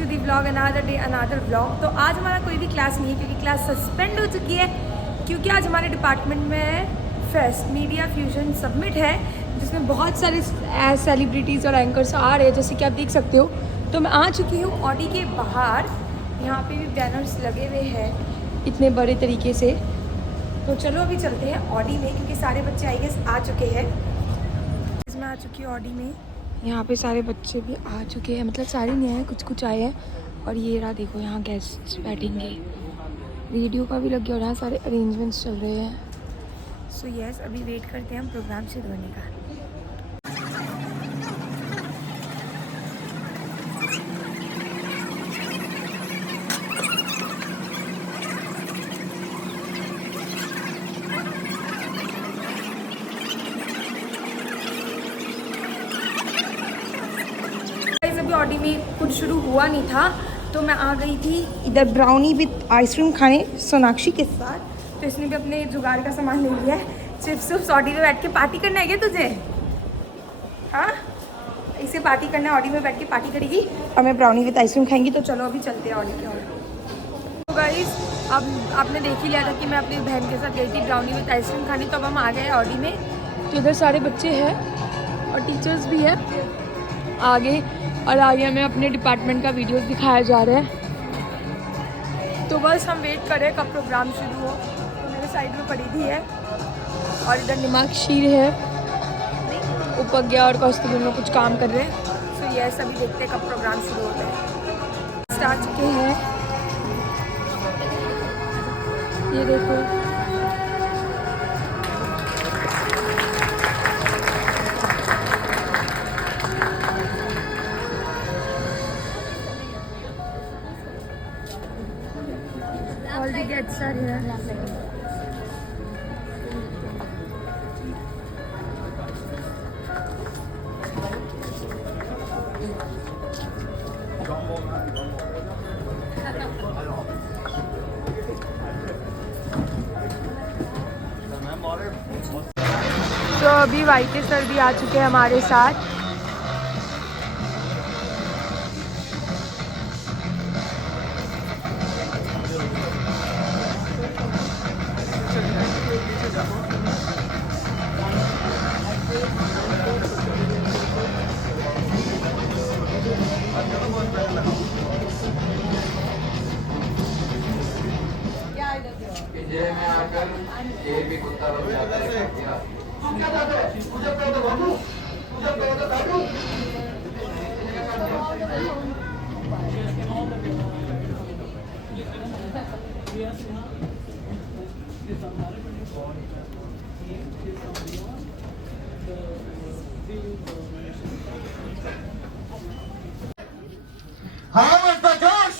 To the vlog another day another vlog. तो आज हमारा कोई भी क्लास नहीं है क्योंकि क्लास सस्पेंड हो चुकी है, क्योंकि आज हमारे डिपार्टमेंट में फेस्ट मीडिया फ्यूजन सबमिट है, जिसमें बहुत सारे सेलिब्रिटीज़ और एंकर्स आ रहे हैं, जैसे कि आप देख सकते हो। तो मैं आ चुकी हूँ ऑडी के बाहर, यहाँ पे भी बैनर्स लगे हुए हैं इतने बड़े तरीके से। तो चलो अभी चलते हैं ऑडी में, क्योंकि सारे बच्चे आई गेस आ चुके हैं। मैं आ चुकी हूँ ऑडी में, यहाँ पे सारे बच्चे भी आ चुके हैं, मतलब सारे नहीं आए, कुछ कुछ आए हैं। और ये रहा देखो, यहाँ गेस्ट बैठेंगे, रेडियो का भी लग गया और यहाँ सारे अरेंजमेंट्स चल रहे हैं। सो यस, अभी वेट करते हैं हम प्रोग्राम शुरू होने का। अभी ऑडी में कुछ शुरू हुआ नहीं था, तो मैं आ गई थी इधर ब्राउनी विद आइसक्रीम खाने सोनाक्षी के साथ। तो इसने भी अपने जुगाड़ का सामान ले लिया है। चिप्स ऑडी में बैठ के पार्टी करना है क्या तुझे? हाँ, इसे पार्टी करना है, ऑडी में बैठ के पार्टी करेगी और मैं ब्राउनी विद आइसक्रीम खाएंगी। तो चलो अभी चलते हैं ऑडी के और। तो गाइस, अब आपने देख ही लिया था कि मैं अपनी बहन के साथ गई थी ब्राउनी विद आइसक्रीम खाने। तो अब हम आ गए ऑडी में। तो इधर सारे बच्चे हैं और टीचर्स भी है आगे, और आगे हमें अपने डिपार्टमेंट का वीडियोस दिखाया जा रहा है। तो बस हम वेट कर रहे हैं कब प्रोग्राम शुरू हो। तो मेरे साइड में पड़ी थी है, और इधर निमाक्षी है, उपज्ञा और कौस्तुभ में कुछ काम कर रहे हैं। तो ये सभी देखते हैं कब प्रोग्राम शुरू होता है। स्टार्ट चुके हैं, ये देखो। All the guests are here. तो अभी वाईके सर भी आ चुके हैं हमारे साथ। How was the Josh?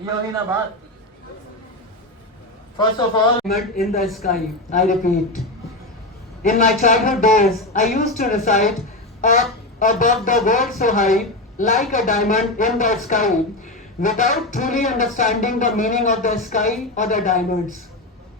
Yoninabad. First of all, in the sky, I repeat. In my childhood days, I used to recite up above the world so high, like a diamond in the sky, without truly understanding the meaning of the sky or the diamonds.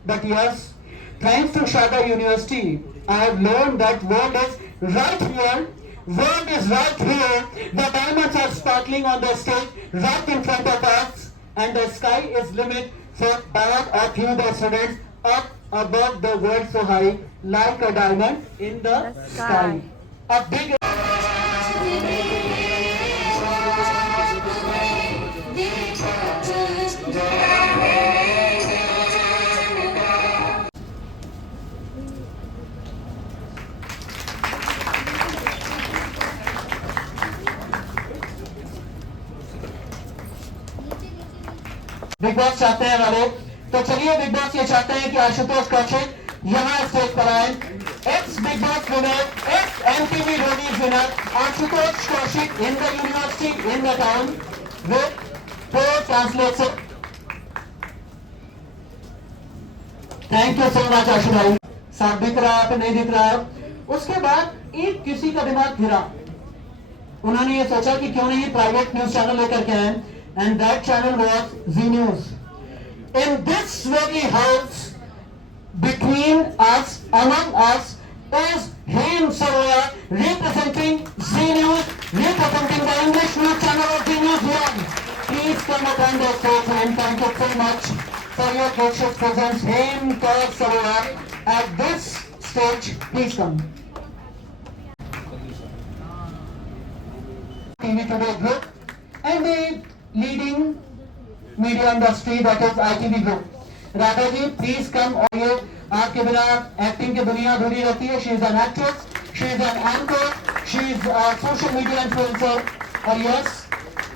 But yes, thanks to Shada University, I have learned that world is right here. World is right here. The diamonds are sparkling on the stage right in front of us, and the sky is limit for all of you, the students, up above the world so high, like a diamond in the sky. A big big boss चाहते हैं वाले। तो चलिए, big boss ये चाहते हैं कि आशुतोष कौशिक यहाँ स्टेज पर आए। Ex Bigg Boss winner, ex MTV Roadies winner Ashutosh Kaushik in the university in the town with 4 translation. Thank you so much Ashu भाई। साफ दिख रहा है, नहीं दिख रहा है। उसके बाद एक किसी का दिमाग फिरा, उन्होंने ये सोचा कि क्यों नहीं प्राइवेट न्यूज चैनल लेकर के आए, and that channel was Z News. In this very house, between us, among us, is him Saroya, representing Z News, representing the English news channel of Z News. welcome upon the stage and thank you so much for your gracious presence. Him Kaur Sarovar at this stage, please come. TV Today Group and the leading media industry, that is ITV Group. Radha ji please come. और ये आपके बिना acting की दुनिया अधूरी रहती है. She is an actress, she is an anchor, she is social media influencer और यस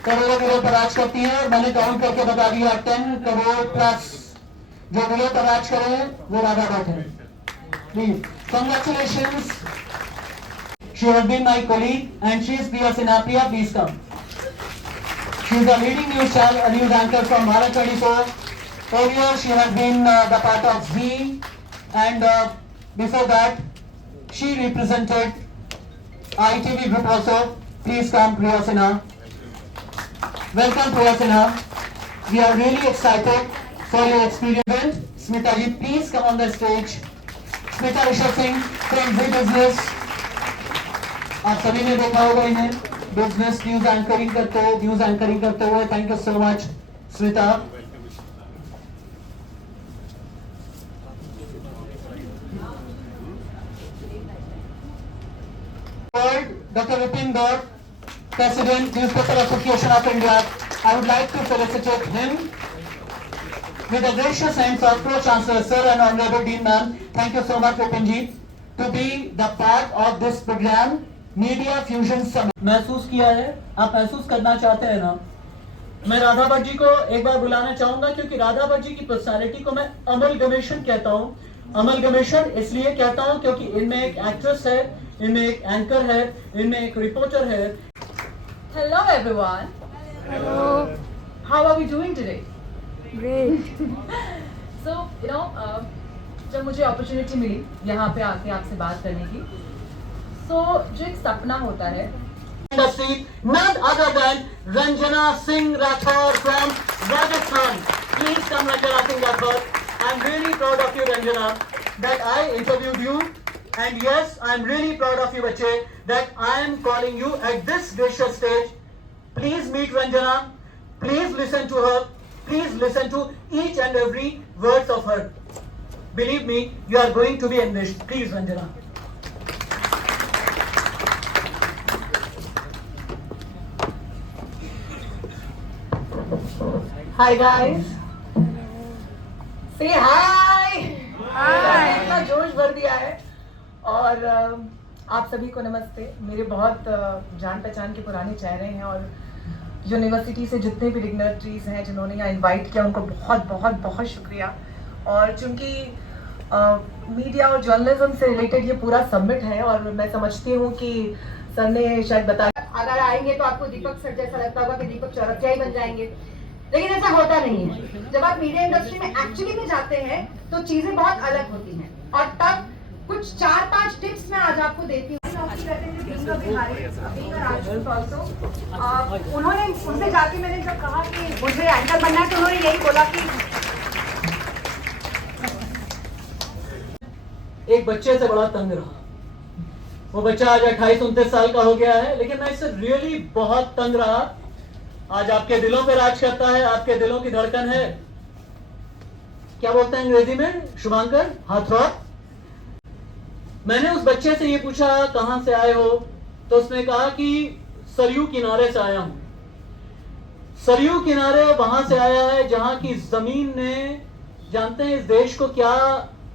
करोड़ों करोड़ पर राज करती है. मैंने काउंट करके बता दिया 10 करोड़ प्लस जो दिलों पर राज करे वो राधा भट्ट है. Please congratulations. She has been my colleague and she is Priya Sinha. Priya, please come. She is a leading news anchor from Bharat 24. Earlier, she has been the part of Z, and before that, she represented ITV Group also. Please come, Priya Sinha. Welcome, Priya Sinha. We are really excited for your experience. Smita ji, please come on the stage. Smita Rishabh Singh from Z Business. आप सभी ने देखा होगा इन्हें business news anchoring करते हुए. Thank you so much Smita. Dr. Vipin Gaur, President, Newspaper Association of India. I would like to felicitate him with the gracious hands of Pro-Chancellor Sir and Honorable Dean Ma'am. Thank you so much, Vipin ji, to be the part of this program, Media Fusion Summit. महसूस किया है, आप महसूस करना चाहते हैं ना. मैं राधा भट्ट जी को एक बार बुलाना चाहूंगा क्योंकि राधा भट्ट जी की पर्सनालिटी को मैं अमलगमेशन कहता हूँ. अमलगमेशन इसलिए कहता हूँ क्योंकि इनमें एक एक्ट्रेस है, इनमें एक एंकर है, इनमें एक रिपोर्टर है. Hello everyone. Hello. How are we doing today? Great. So जब मुझे अपॉर्चुनिटी मिली यहाँ पे आके आपसे बात करने की, so जो एक सपना होता है. None other than Ranjana Singh Rathore from Rajasthan. Please come, Ranjana Singh Rathore. I'm really proud of you, Ranjana, that I interviewed you. And yes, I'm really proud of you, bache, that I am calling you at this gracious stage. Please meet Ranjana. Please listen to her. Please listen to each and every words of her. Believe me, you are going to be enriched. Please, Ranjana. Hi guys. Say hi. Hi. इतना जोश भर दिया है. और आप सभी को नमस्ते. मेरे बहुत जान पहचान के पुराने चेहरे हैं और यूनिवर्सिटी से जितने भी डिग्नेटरीज हैं जिन्होंने यहाँ इनवाइट किया उनको बहुत बहुत बहुत शुक्रिया. और चूंकि मीडिया और जर्नलिज्म से रिलेटेड ये पूरा समिट है और मैं समझती हूँ कि सर ने शायद बताया अगर आएंगे तो आपको दीपक सर जैसा लगता होगा कि दीपक चौरसिया ही बन जाएंगे, लेकिन ऐसा होता नहीं है. जब आप मीडिया इंडस्ट्री में एक्चुअली में जाते हैं तो चीजें बहुत अलग होती हैं. और तब कुछ 4-5 टिप्स मैं आज आपको देती हूँ. उन्होंने उनसे जाके मैंने जब कहा कि मुझे एंकर बनना है तो उन्होंने यही बोला कि एक बच्चे से बड़ा तंग रहा. वो बच्चा आज 28-29 साल का हो गया है, लेकिन मैं इससे रियली बहुत तंग रहा. आज आपके दिलों पे राज करता है, आपके दिलों की धड़कन है. क्या बोलते हैं अंग्रेजी में शुभांकर? हाथरॉट. मैंने उस बच्चे से ये पूछा कहां से आए हो, तो उसने कहा कि सरयू किनारे से आया हूं. सरयू किनारे वहां से आया है जहां की जमीन ने, जानते हैं इस देश को क्या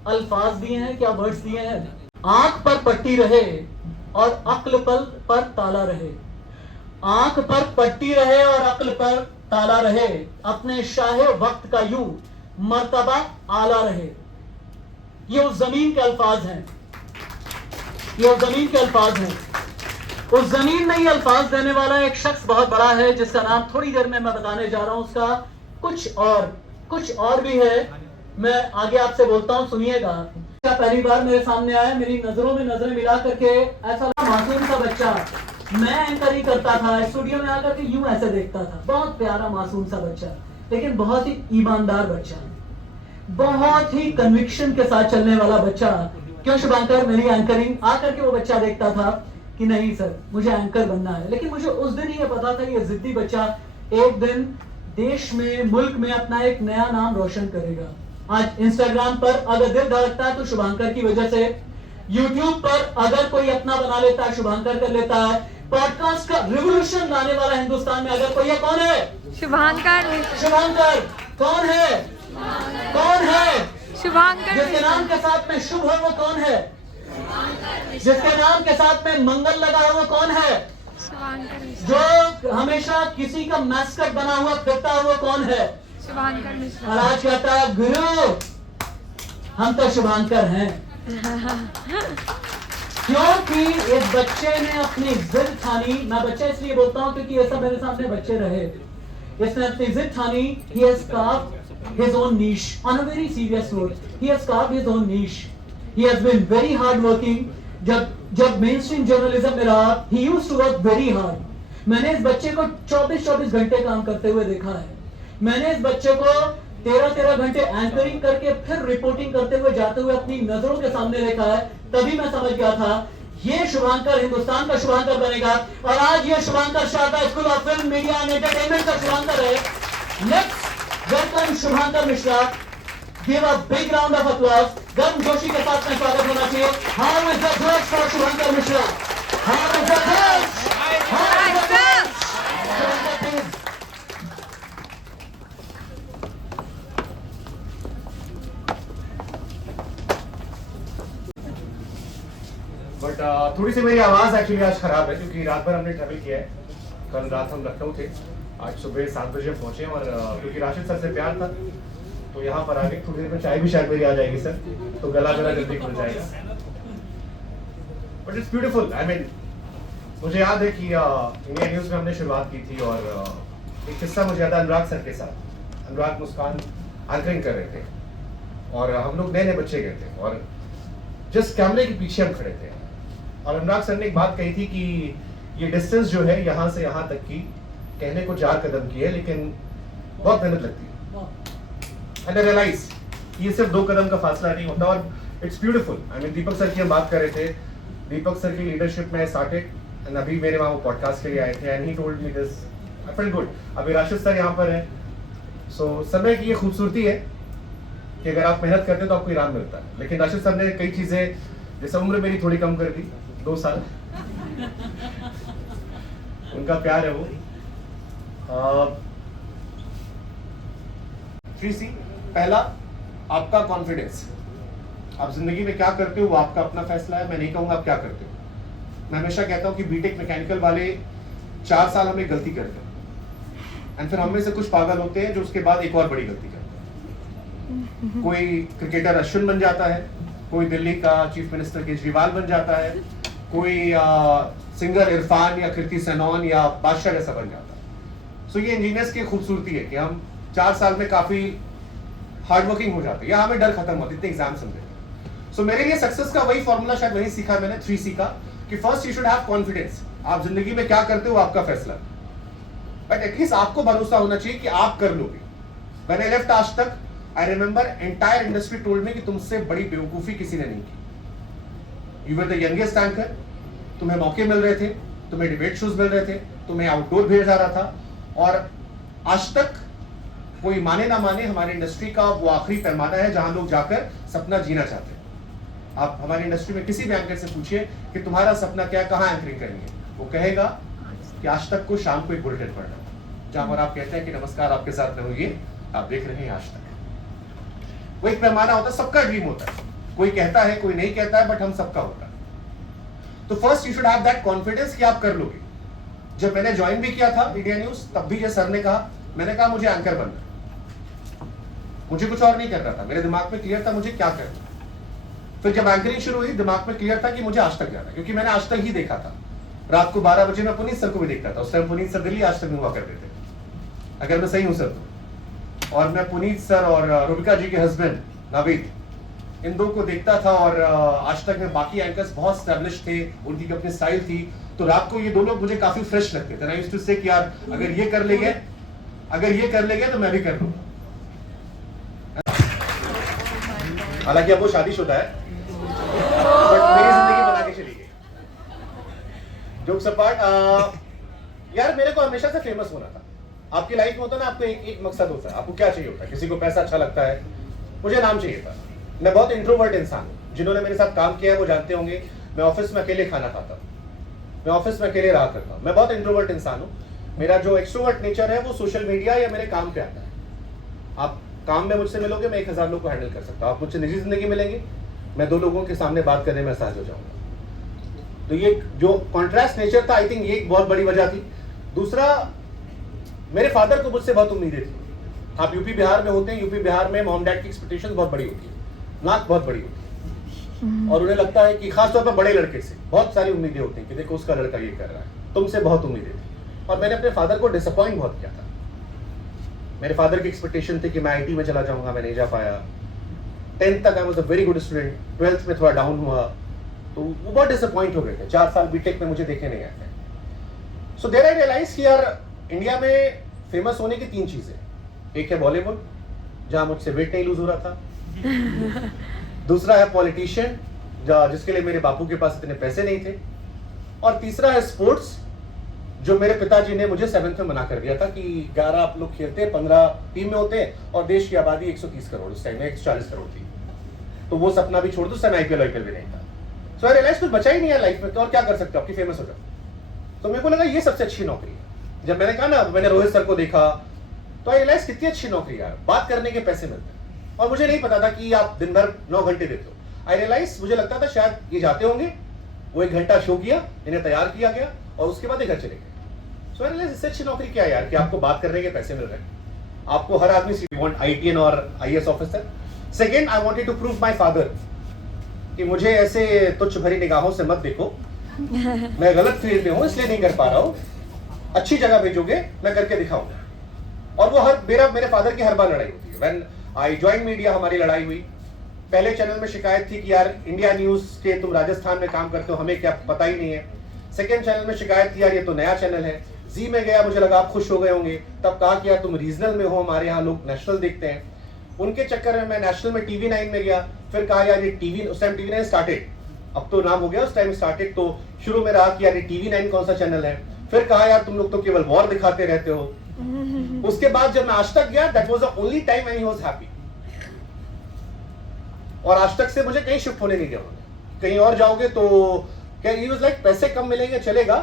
अल्फाज दिए हैं, क्या वर्ड्स दिए हैं? आंख पर पट्टी रहे और अक्ल पर ताला रहे. आंख पर पट्टी रहे और अक्ल पर ताला रहे. अपने शाहे वक्त का यूं मर्तबा आला रहे. ये उस जमीन के अल्फाज हैं. ये उस जमीन के अल्फाज हैं. उस जमीन में ये अल्फाज देने वाला एक शख्स बहुत बड़ा है जिसका नाम थोड़ी देर में मैं बताने जा रहा हूं. उसका कुछ और भी है. मैं आगे आपसे बोलता हूं, सुनिएगा. पहली बार मेरे सामने आया, मेरी नजरों में नजरें मिला करके ऐसा मासूम सा बच्चा. मैं एंकर ही करता था, स्टूडियो में आकर के यूं ऐसे देखता था. बहुत प्यारा मासूम सा बच्चा, लेकिन बहुत ही ईमानदार बच्चा, बहुत ही कन्विक्शन के साथ चलने वाला बच्चा. क्यों शुभांकर? मेरी एंकरिंग आकर के वो बच्चा देखता था कि नहीं सर मुझे एंकर बनना है. लेकिन मुझे उस दिन ही ये पता था कि ये जिद्दी बच्चा एक दिन देश में, मुल्क में अपना एक नया नाम रोशन करेगा। आज इंस्टाग्राम पर अगर दिल धड़कता है तो शुभांकर की वजह से, यूट्यूब पर अगर कोई अपना बना लेता है शुभांकर कर लेता है, पॉडकास्ट का रिवोल्यूशन लाने वाला हिंदुस्तान में अगर कोई है, कौन है? शुभांकर। शुभांकर कौन है? कौन है? शुभांकर। जिसके नाम के साथ में शुभ है वो कौन है? जिसके नाम के साथ में मंगल लगा है वो कौन है? शुभांकर। जो हमेशा किसी का मैस्कट बना हुआ फिरता है वो कौन है? शुभांकर मिश्रा। और आज कहता है गुरु हम तो शुभांकर हैं। क्योंकि इस बच्चे ने अपनी जिद ठानी, मैं बच्चा इसलिए बोलता हूं क्योंकि ये सब मेरे सामने बच्चे रहे, इसने अपनी जिद ठानी, he has carved his own niche on a very serious note. He has carved his own niche. He has been very hard working. जब मेन स्ट्रीम जर्नलिज्म में रहा, he used to work very hard. मैंने इस बच्चे को 24-24 घंटे काम करते हुए देखा है। मैंने इस बच्चे को 13-13 घंटे एंकरिंग करके फिर रिपोर्टिंग करते हुए जाते हुए अपनी नजरों के सामने देखा है। तभी मैं समझ गया था ये शुभांकर हिंदुस्तान का शुभांकर बनेगा। और आज ये Shubhankar Sharda school of film media and entertainment का शुभांकर है। Next welcome Shubhankar Mishra. Give a big round of applause. गर्म जोशी के साथ में स्वागत होना चाहिए। हाउ इज द जज for Shubhankar Mishra? How is the जज? हाउ इज द जज? बट थोड़ी सी मेरी आवाज़ एक्चुअली आज खराब है क्योंकि रात भर हमने ट्रैवल किया है। कल रात हम लखनऊ थे, आज सुबह 7 बजे पहुंचे और क्योंकि राशिद सर से प्यार था तो यहाँ पर आ गए। थोड़ी देर में चाय भी शायद मेरी आ जाएगी सर, तो गला जल्दी खुल जाएगा। But it's beautiful. I mean मुझे याद है कि इंडिया न्यूज़ में हमने शुरुआत की थी और एक किस्सा मुझे याद है अनुराग सर के साथ। अनुराग मुस्कान एंकरिंग कर रहे थे और हम लोग नए नए बच्चे गए थे और जिस कैमरे के पीछे हम खड़े थे और अनुराग सर ने एक बात कही थी कि ये डिस्टेंस जो है यहाँ से यहाँ तक की कहने को 4 कदम की है लेकिन बहुत मेहनत लगती है। एंड आई रियलाइज ये सिर्फ 2 कदम का फासला नहीं होता और it's beautiful. I mean Deepak sir की हम बात कर रहे थे। दीपक सर की लीडरशिप में स्टार्टेड एंड अभी मेरे वहाँ वो पॉडकास्ट के लिए आए थे and he told me this. I felt good. अभी राशिद सर यहाँ पर है। सो समय की ये खूबसूरती है कि अगर आप मेहनत करते हैं तो आपको इनाम मिलता है। लेकिन राशिद सर ने कई चीजें, जैसे उम्र मेरी थोड़ी कम कर दी 2 साल उनका प्यार है वो। 3C पहला आपका कॉन्फिडेंस। आप जिंदगी में क्या करते हो वो आपका अपना फैसला है। मैं नहीं कहूंगा आप क्या करते हो। मैं हमेशा कहता हूं कि बीटेक मैकेनिकल वाले 4 साल हमें गलती करते हैं एंड फिर हम में से कुछ पागल होते हैं जो उसके बाद एक और बड़ी गलती करते हैं। कोई क्रिकेटर अश्विन बन जाता है, कोई दिल्ली का चीफ मिनिस्टर केजरीवाल बन जाता है, कोई सिंगर इरफान या कृति सेनन या बादशाह जैसा बन जाता है। सो ये इंजीनियर्स की खूबसूरती है कि हम 4 साल में काफी हार्डवर्किंग हो जाते हैं या हमें डर खत्म होता है, इतने एग्जाम हम देते हैं। सो मेरे लिए सक्सेस का वही फॉर्मूला शायद वही सीखा मैंने 3C का कि first you should have confidence. आप जिंदगी में क्या करते हो आपका फैसला, बट एटलीस्ट आपको भरोसा होना चाहिए कि आप कर लोगे। व्हेन आई लेफ्ट आज तक I remember entire industry told me कि तुमसे बड़ी बेवकूफी किसी ने नहीं की। You were the youngest anchor, तुम्हें मौके मिल रहे थे, तुम्हें डिबेट शोज मिल रहे थे, तुम्हें आउटडोर भेजा जा रहा था और आज तक कोई माने ना माने हमारी इंडस्ट्री का वो आखिरी पैमाना है जहां लोग जाकर सपना जीना चाहते हैं। आप हमारी इंडस्ट्री में किसी भी एंकर से पूछिए कि तुम्हारा सपना क्या, कहाँ एंकरिंग करनी है, वो कहेगा कि आज तक को शाम को एक बुलेटिन पढ़ना जहां पर आप कहते हैं कि नमस्कार आपके साथ रहूंगी, आप देख रहे हैं आज तक। वो एक पैमाना होता है, सबका ड्रीम होता है। कोई कहता है कोई नहीं कहता है, बट हम सबका होता है। तो first you should have that confidence कि आप कर लोगे। जब मैंने ज्वाइन भी किया था इंडिया न्यूज तब भी सर ने कहा, मैंने कहा मुझे एंकर बनना है, मुझे कुछ और नहीं करना था। मेरे दिमाग में क्लियर था मुझे क्या करना। फिर जब एंकरिंग शुरू हुई दिमाग में क्लियर था कि मुझे आज तक जाना, क्योंकि मैंने आज तक ही देखा था। रात को 12 बजे मैं पुनीत सर को भी देखता था। उस टाइम पुनीत सर दिल्ली आज तक में हुआ करते थे, अगर मैं सही हूं सर तो। और मैं पुनीत सर और रूबिका जी के हस्बैंड नावीद, इन दो को देखता था। और आज तक में बाकी एंकर्स बहुत स्टैब्लिश थे, उनकी अपनी स्टाइल थी। तो रात को ये दो लोग मुझे काफी फ्रेश लगते थे। आई यूज्ड टू से कि यार अगर ये कर लेंगे तो मैं भी कर लूंगा। हालांकि अब वो शादीशुदा है, बट मेरी जिंदगी बना के चली गई। जोक्स अपार्ट, यार मेरे को हमेशा से फेमस होना था। आपकी लाइफ में होता है ना, आपको एक मकसद होता है, आपको क्या चाहिए होता है। किसी को पैसा अच्छा लगता है, मुझे नाम चाहिए था। मैं बहुत इंट्रोवर्ट इंसान हूँ, जिन्होंने मेरे साथ काम किया है वो जानते होंगे। मैं ऑफिस में अकेले खाना खाता हूँ, मैं ऑफिस में अकेले रहा करता हूँ। मैं बहुत इंट्रोवर्ट इंसान हूँ। मेरा जो एक्सट्रोवर्ट नेचर है वो सोशल मीडिया या मेरे काम पे आता है। आप काम में मुझसे मिलोगे, मैं 1000 लोग को हैंडल कर सकता हूँ। आप मुझसे निजी जिंदगी मिलेंगे, मैं 2 लोगों के सामने बात करने में सहज हो जाऊंगा। तो ये जो कॉन्ट्रास्ट नेचर था, आई थिंक ये एक बहुत बड़ी वजह थी। दूसरा, मेरे फादर को मुझसे बहुत उम्मीदें थी। आप यूपी बिहार में होते हैं, यूपी बिहार में मॉम डैड की एक्सपेक्टेशन बहुत बड़ी होती है, नाक बहुत बड़ी होती है, और उन्हें लगता है कि खासतौर पर बड़े लड़के से बहुत सारी उम्मीदें होती हैं कि देखो उसका लड़का ये कर रहा है, तुमसे बहुत उम्मीदें थी। और मैंने अपने फादर को डिसअपॉइंट बहुत किया था। मेरे फादर की एक्सपेक्टेशन थी कि मैं आईटी में चला जाऊंगा, मैं नहीं जा पाया। 10th तक I was a very good student, 12th में थोड़ा डाउन हुआ, तो वो बहुत डिसअपॉइंट हो गए थे। 4 साल बीटेक में मुझे देखे नहीं आए थे। सो देयर आई रियलाइज कि यार इंडिया में फेमस होने की 3 चीजें, एक है बॉलीवुड, जहां मुझसे वेट नहीं लूज हो रहा था। दूसरा है पॉलिटिशियन, जिसके लिए मेरे बापू के पास इतने पैसे नहीं थे। और तीसरा है स्पोर्ट्स, जो मेरे पिताजी ने मुझे 7th में मना कर दिया था कि 11 आप लोग खेलते हैं, 15 टीम में होते हैं, और देश की आबादी 130 करोड़, उस टाइम में 140 करोड़ थी, तो वो सपना भी छोड़ दो। उस टाइम आईपीएल भी नहीं था। सो आई रियलाइज कुछ बचा ही नहीं है लाइफ में, तो और क्या कर सकते हो, आपकी फेमस हो जाओ। तो मेरे को लगा ये सबसे अच्छी नौकरी है। जब मैंने कहा ना, मैंने रोहित सर को देखा, तो आई रियलाइज कितनी अच्छी नौकरी यार, बात करने के पैसे मिलते हैं। और मुझे नहीं पता था कि आप दिन भर 9 घंटे देते हो। आई रियलाइज, मुझे लगता था शायद ये जाते होंगे, वो 1 घंटा शो किया, इन्हें तैयार किया गया, और उसके बाद ये घर चले गए। सो आई रियलाइज इससे अच्छी नौकरी क्या है यार, कि आपको बात करने के पैसे मिल रहे हैं। आपको हर आदमी से वांट आईटीएन और IAS officer. Second, I wanted to prove my father कि मुझे ऐसे तुच्छ भरी निगाहों से मत देखो, मैं गलत फील्ड में हूं इसलिए नहीं कर पा रहा हूं, अच्छी जगह भेजोगे मैं करके दिखाऊंगा। और वो मेरे फादर की हर बार लड़ाई होती है। व्हेन आई ज्वाइन मीडिया, हमारी लड़ाई हुई। पहले चैनल में शिकायत थी कि यार इंडिया न्यूज के तुम राजस्थान में काम करते हो, हमें क्या पता ही नहीं है। सेकंड चैनल में शिकायत थी यार ये तो नया चैनल है। जी में गया, मुझे लगा आप खुश हो गए होंगे, तब कहा कि यार तुम रीजनल में हो, हमारे यहाँ लोग नेशनल देखते हैं। उनके चक्कर में मैं नेशनल में TV9 में गया, फिर कहा यार ये टीवी, उस टाइम TV9 स्टार्टेड, अब तो नाम हो गया, उस टाइम स्टार्टेड, तो शुरू में रहा कि यार ये TV9 कौन सा चैनल है। फिर कहा यार तुम लोग तो केवल वॉर दिखाते रहते हो। उसके बाद जब मैं आज तक गया, that was the only time when he was happy. और आज तक से मुझे कहीं शिफ्ट होने नहीं दिया उन्होंने। कहीं और जाओगे तो क्या, ही वाज लाइक पैसे कम मिलेंगे चलेगा,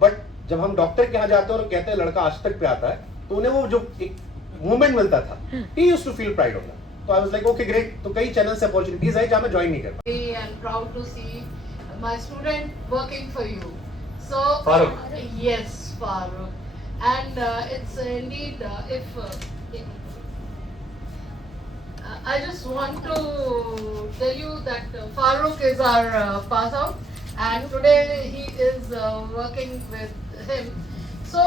बट जब हम डॉक्टर के यहाँ जाते हैं और कहते हैं लड़का आज तक पे आता है, तो उन्हें वो जो एक मूवमेंट मिलता था, he used to feel pride on that. तो I was like okay great. तो कई चैनल से अपॉर्चुनिटीज आई जहां मैं ज्वाइन नहीं कर पाया। And proud to see my student working for you. So Farooq. Yes, Farooq. And it's indeed I just want to tell you that Farooq is our pass out, and today he is working with him. So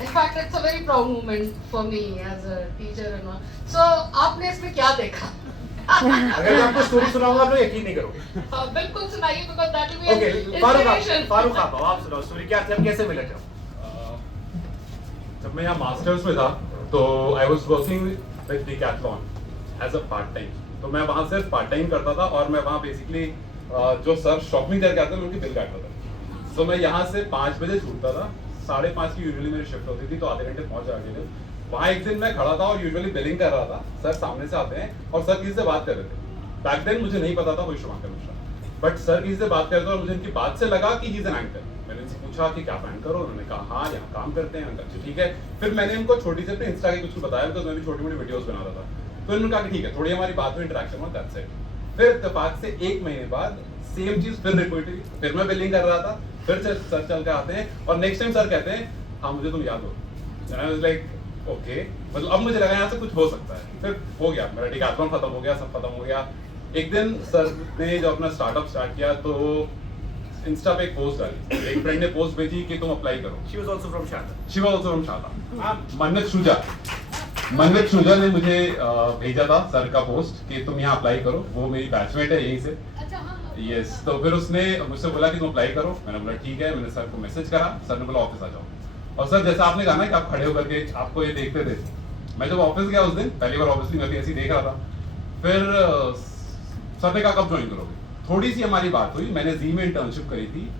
in fact, it's a very proud moment for me as a teacher and all. So आपने इसमें क्या देखा? अगर मैं आपको story सुनाऊंगा आप लोग यकीन नहीं करोगे। बिल्कुल सुनाइए, because that will be okay, an Farooq inspiration. आप आप सुनाओ स्टोरी, क्या जब कैसे मिले जब? जब मैं यहाँ मास्टर्स में था तो I was working with Decathlon as a part time. तो मैं वहाँ सिर्फ पार्ट टाइम करता था, और मैं वहाँ बेसिकली जो सर शॉपिंग करके आते थे उनकी बिल काटता था। तो मैं यहाँ से 5 बजे छूटता था, 5:30 की यूजुअली मेरी शिफ्ट होती थी, तो आधे घंटे पहुँच जाते थे। वहाँ एक दिन मैं खड़ा था और यूजुअली बिलिंग कर रहा था, सर सामने से आते हैं और सर किसी से बात कर रहे थे। बैक देन मुझे नहीं पता था कोई शुभांकर मिश्रा, बट सर किसी से बात कर रहे थे और मुझे इनकी बात से लगा कि ही इज एन एंकर। मैंने इनसे पूछा कि क्या पैन करो, उन्होंने कहा हाँ यहाँ काम करते हैं। अच्छा ठीक है। फिर मैंने इनको छोटी से अपने इंस्टा के कुछ बताया, बिकॉज मैं भी छोटी मोटी वीडियोस बनाता था। तो इन्होंने कहा कि ठीक है, थोड़ी हमारी बात में इंटरेक्शन हुआ, दैट्स इट। फिर इत्तेफाक से 1 महीने बाद सेम चीज फिर रिपीट हुई, फिर मैं बिलिंग कर रहा था, फिर से सर चल के आते हैं और नेक्स्ट टाइम सर कहते हैं हाँ मुझे तुम याद हो। आई वाज लाइक ओके, मतलब अब मुझे लगा यहाँ से कुछ हो सकता है। फिर हो गया, मेरा डिकैथलॉन खत्म हो गया, सब खत्म हो गया। एक दिन सर ने जब अपना स्टार्टअप स्टार्ट किया तो इंस्टा पे एक पोस्ट डाली, एक फ्रेंड ने पोस्ट भेजी कि तुम अप्लाई करो। She was also from Sharda. Manvit Shuja ने मुझे भेजा था सर का पोस्ट कि तुम यहाँ अप्लाई करो, वो मेरी बैचमेट है यहीं से। यस, तो फिर उसने मुझसे बोला कि तुम अप्लाई करो। मैंने बोला ठीक है। मैंने सर को मैसेज करा, सर ने बोला ऑफिस आ जाओ। और सर जैसा आपने कहा ना कि आप खड़े होकर के आपको ये देखते थे, मैं जब ऑफिस गया उस दिन पहली बार, ऑब्वियसली मैं भी ऐसे ही देख रहा था। फिर सर ने कहा कब ज्वाइन करोगे। थोड़ी सी हमारी बात हुई, मैंने जी में इंटर्नशिप करी थी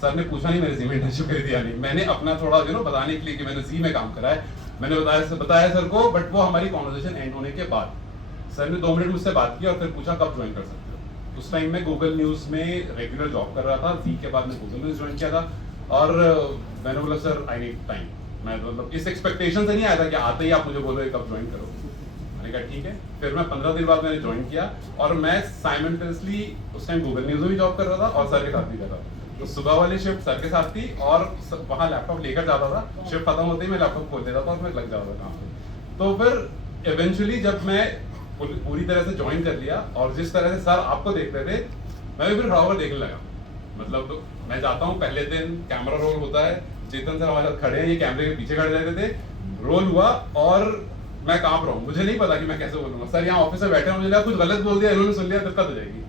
सर ने पूछा नहीं मेरे जी में इंटर्नशिप करी थी या नहीं, मैंने अपना थोड़ा बताने के लिए कि मैंने जी में काम करा है, मैंने बताया सर को। बट वो हमारी कॉन्वर्सेशन एंड होने के बाद सर ने 2 मिनट मुझसे बात की और फिर पूछा कब ज्वाइन कर सकते हो। उस टाइम में गूगल न्यूज़ में रेगुलर जॉब कर रहा था, जी के बाद मैं गूगल न्यूज़ ज्वाइन किया था। और मैंने बोला सर आई नीड टाइम, मैं मतलब इस एक्सपेक्टेशन से नहीं आया था कि आते ही आप मुझे बोलो कब ज्वाइन करो। मैंने कहा ठीक है। फिर मैं 15 दिन बाद मैंने ज्वाइन किया और मैं साइमल्टेनियसली उस टाइम गूगल न्यूज़ में भी जॉब कर रहा था और सर के साथ भी कर रहा था। तो सुबह वाली शिफ्ट सर के साथ थी और वहाँ लैपटॉप लेकर जाता था, शिफ्ट खत्म होते ही मैं लैपटॉप खोल देता था और मैं लग जाता था काम पे। तो फिर इवेंचुअली जब मैं पूरी तरह से ज्वाइन कर लिया और जिस तरह से सर आपको देखते थे मैं भी फिर खड़ा होकर देखने लगा। मतलब मैं जाता हूँ पहले दिन कैमरा रोल होता है, चेतन सर हमारे साथ खड़े हैं, ये कैमरे के पीछे खड़े रहते थे, रोल हुआ और मैं कांप रहा हूँ, मुझे नहीं पता कि मैं कैसे बोलूंगा। सर यहाँ ऑफिस में बैठे हैं, मुझे लगा कुछ गलत बोल दिया, इन्होंने सुन लिया दिक्कत हो जाएगी।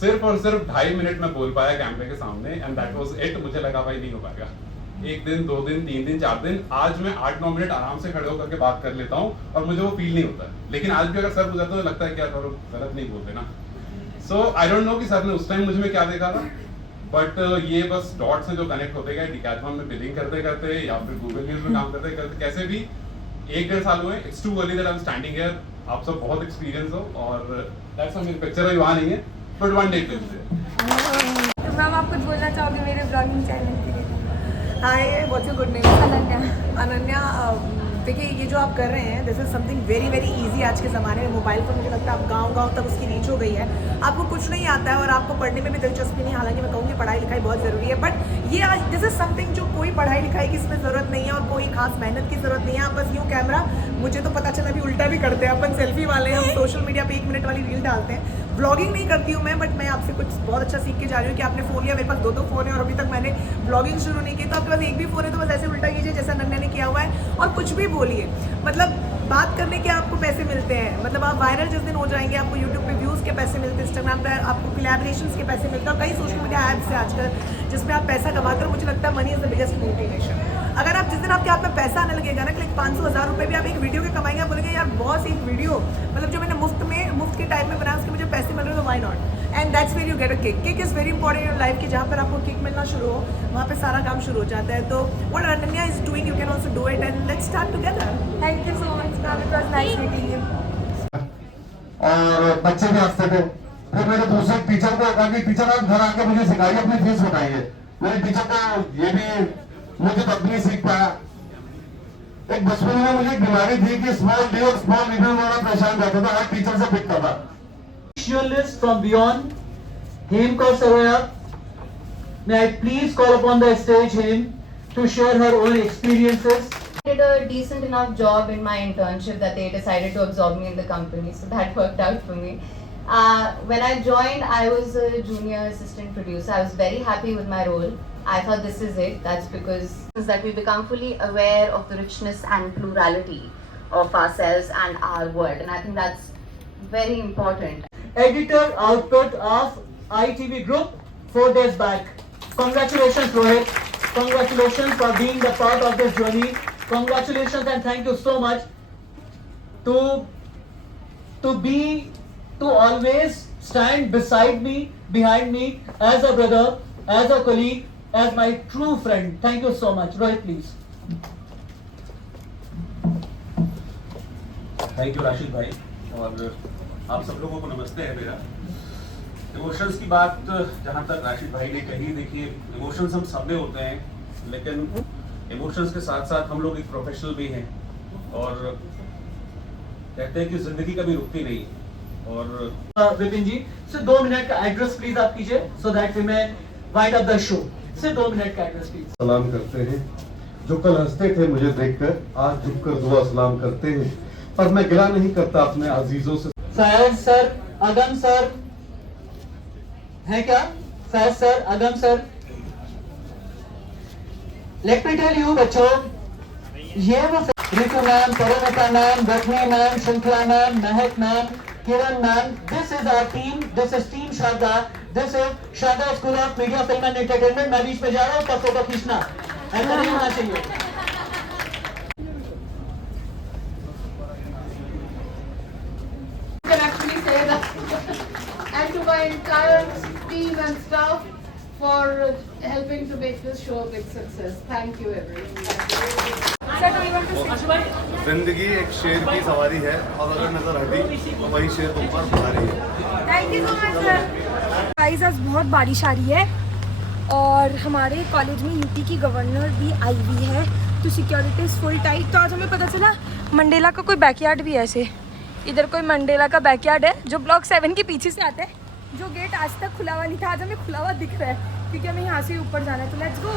सिर्फ और सिर्फ 2.5 मिनट में बोल पाया कैमरे के सामने एंड दैट वाज इट। मुझे लगा भाई नहीं हो पाएगा। 1 दिन 2 दिन 3 दिन 4 दिन, आज मैं 8-9 मिनट आराम से खड़े होकर के बात कर लेता हूँ और मुझे वो फील नहीं होता है। लेकिन आज भी अगर सर गुजरते तो लगता है क्या करो गलत नहीं बोलते ना। सो आई डोंट नो कि सर ने उस टाइम मुझ में क्या देखा था, बट ये बस डॉट से जो कनेक्ट होते गए, डिकैथलॉन में बिलिंग करते करते या फिर गूगल न्यूज़ में काम करते करते कैसे भी 1-1.5 साल हुए। It's too early that I am standing here. आप सब बहुत एक्सपीरियंस हो और दैट्स व्हाई मेरी पिक्चर अभी वहाँ नहीं है, बट वन डे फिल्म से। तो मैम आप कुछ बोलना चाहोगे मेरे ब्लॉगिंग चैनल के लिए? Hi, what's your good name? Ananya. Ananya, देखिए ये जो आप कर रहे हैं this is something very very easy. आज के ज़माने में मोबाइल पर मुझे लगता है आप गांव-गांव तक उसकी रीच हो गई है। आपको कुछ नहीं आता है और आपको पढ़ने में भी दिलचस्पी नहीं, हालांकि मैं कहूँगी पढ़ाई लिखाई बहुत ज़रूरी है, बट ये आज दिस इज समथिंग जो कोई पढ़ाई लिखाई की इसमें ज़रूरत नहीं है और कोई खास मेहनत की ज़रूरत नहीं है। आप बस यूँ कैमरा, मुझे तो पता चला अभी उल्टा भी करते हैं अपन, सेल्फी वाले हम सोशल मीडिया पे 1 मिनट वाली रील डालते हैं। ब्लॉगिंग नहीं करती हूँ मैं, बट मैं आपसे कुछ बहुत अच्छा सीख के जा रही हूँ कि आपने फ़ोन लिया, मेरे पास 2 फ़ोन है और अभी तक मैंने ब्लॉगिंग शुरू नहीं की। तो आपके पास एक भी फ़ोन है तो बस ऐसे उल्टा कीजिए जैसा नन्या ने किया हुआ है और कुछ भी बोलिए। मतलब बात करने के आपको पैसे मिलते हैं, मतलब आप वायरल जिस दिन हो जाएंगे आपको यूट्यूब पे व्यूज़ के पैसे मिलते हैं, इंस्टाग्राम पे आपको कोलैबोरेशंस के पैसे मिलते हैं और कई सोशल मीडिया ऐप्स है आजकल जिसमें आप पैसा कमाते हो। मुझे लगता है money is the biggest motivation. अगर आप जिस दिन आपके हाथ में पैसा आने लगेगा ना, कि 500-1000 रुपये भी आप एक वीडियो के कमाएंगे, आप बोलेंगे यार बॉस एक वीडियो मतलब जो मैंने मुफ्त के टाइम में बनाया उसके मुझे पैसे मिल रहे हैं तो why not. And that's where you get a kick. Kick is very important in your life, कि जहाँ पर आपको किक मिलना शुरू हो वहाँ पे सारा काम शुरू हो जाता है। तो what Ananya is doing you can also do it and let's start together. Thank you so much ma'am, it was nice meeting you. और बच्चे भी हंसते थे। फिर मैंने दूसरे टीचर को कहा कि टीचर आप घर आके मुझे सिखाइए, अपनी फीस बताइए। मेरे टीचर को ये भी मुझे तब नहीं सीख पाया। एक बचपन में मुझे एक बीमारी थी कि स्मॉल डी और स्मॉल लीडर वाला परेशान रहता था, हर टीचर से पिटता था। From beyond, Hem Kaur Saroya, may I please call upon the stage Hem to share her own experiences. I did a decent enough job in my internship that they decided to absorb me in the company, so that worked out for me. When I joined, I was a junior assistant producer. I was very happy with my role. I thought this is it. That's because that we become fully aware of the richness and plurality of ourselves and our world, and I think that's very important. Editor output of ITV Group 4 days back. Congratulations, Rohit. Congratulations for being the part of this journey. Congratulations and thank you so much to always stand beside me, behind me, as a brother, as a colleague, as my true friend. Thank you so much. Rohit, please. Thank you Rashid भाई, और आप सब लोगों को नमस्ते है मेरा। Emotions की बात जहाँ तक राशिद भाई ने कही, देखिए इमोशंस हम सब में होते हैं, लेकिन इमोशंस के साथ साथ हम लोग एक प्रोफेशनल भी हैं और कहते हैं कि जिंदगी कभी रुकती नहीं। और विपिन जी से 2 मिनट का एड्रेस प्लीज आप कीजिए, so that we may wind up the show. से 2 मिनट का एड्रेस प्लीज। सलाम करते हैं जो कल हंसते थे मुझे देखकर, आज झुककर दुआ सलाम करते हैं, पर मैं गिला नहीं करता अपने अजीजों से। फैज सर, अगम सर है क्या? Faiz sir, Agam sir, let me tell you बच्चों, ये वो Ritu ma'am, Parineeta ma'am, Rashmi ma'am, Shrinkhala ma'am, Mahak ma'am, Kiran ma'am, this is our team, this is team Sharda, this is Sharda school of media film and entertainment. मैं बीच में जा रहा हूँ, तब फोटो खींचना ऐसा नहीं होना चाहिए। Can actually say that. And to my entire team and staff, for helping to make this show a big success. Thank you everyone. Sir, do you want to say? जिंदगी एक शेर की सवारी है और अगर नजर हटी तो वही शेर तुम पर भारी है। Thank you so much sir. Guys आज बहुत बारिश आ रही है और हमारे कॉलेज में यूपी की गवर्नर भी आई हुई है, तो सिक्योरिटी इज़ फुल टाइट। तो आज हमें पता चला मंडेला का कोई बैकयार्ड भी है, ऐसे इधर कोई मंडेला का बैकयार्ड है जो ब्लॉक 7 के पीछे से आता है, जो गेट आज तक खुला हुआ नहीं था, आज हमें खुला हुआ दिख रहा है क्योंकि हमें यहाँ से ऊपर जाना है। तो लेट्स गो।